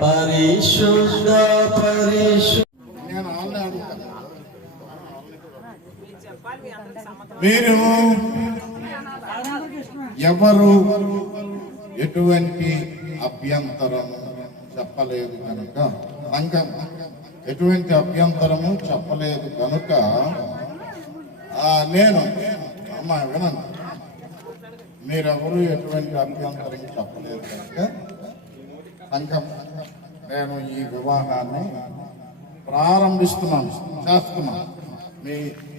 పరిశుద్ధ మీరు ఎవరు ఎటువంటి అభ్యంతరము చెప్పలేదు కనుక సంఘం ఎటువంటి అభ్యంతరము చెప్పలేదు కనుక నేను అమ్మా వినండి, మీరెవరు ఎటువంటి అభ్యంతరం చెప్పలేదు కనుక సంఘం నేను ఈ వివాహాన్ని ప్రారంభిస్తున్నాను, చేస్తున్నాను.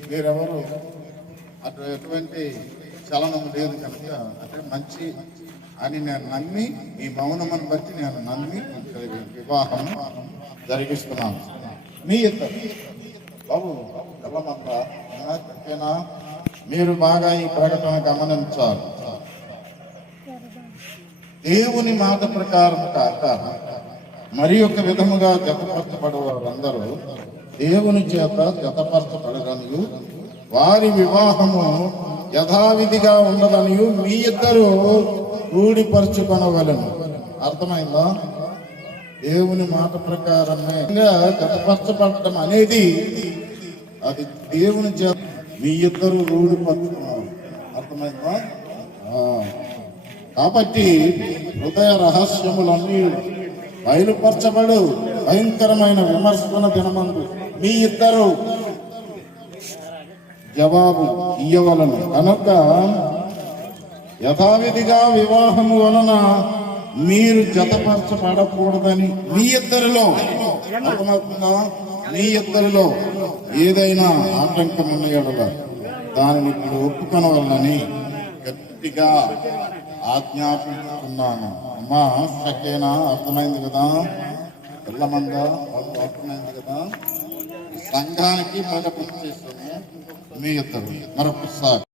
మీరెవరు ఎటువంటి చలనం లేదు కనుక అంటే మంచి అని నేను నమ్మి ఈ మౌనమని బట్టి నేను నమ్మి వివాహం జరిగిస్తున్నాను. మీ ఇద్దరు బాబు వెళ్ళమంతా మీరు బాగా ఈ ప్రకటన గమనించాలి. దేవుని మాట ప్రకారం కాక మరి ఒక విధముగా జతపరచబడే వారందరూ దేవుని చేత జతపరచబడరనియు వారి వివాహము యథావిధిగా ఉండదనియు మీ ఇద్దరు రూఢిపరచుకొనవలెను. అర్థమైందా? దేవుని మాట ప్రకారమే జతపరచబడటం అనేది అది దేవుని చేత మీ ఇద్దరు రూఢిపరచుకున్నారు. అర్థమైందా? కాబట్టి హృదయ రహస్యములన్నీ బయలుపరచబడు భయంకరమైన విమర్శన దినమందు మీ ఇద్దరు జవాబు ఇయ్యవలను కనుక యథావిధిగా వివాహము వలన మీరు జతపరచబడకూడదని మీ ఇద్దరిలో అర్థమవుతుందా? మీ ఇద్దరిలో ఏదైనా ఆటంకం ఉన్న యెడల దానిని ఇప్పుడు ఒప్పుకొనవలనని గట్టిగా ఆజ్ఞాపిస్తున్నాను. అమ్మా సకేనా? అర్థమైంది కదా? పిల్లమందా అర్థమైంది కదా? సంఘానికి మొదటి చేస్తాము మీ ఇద్దరు మరొకసారి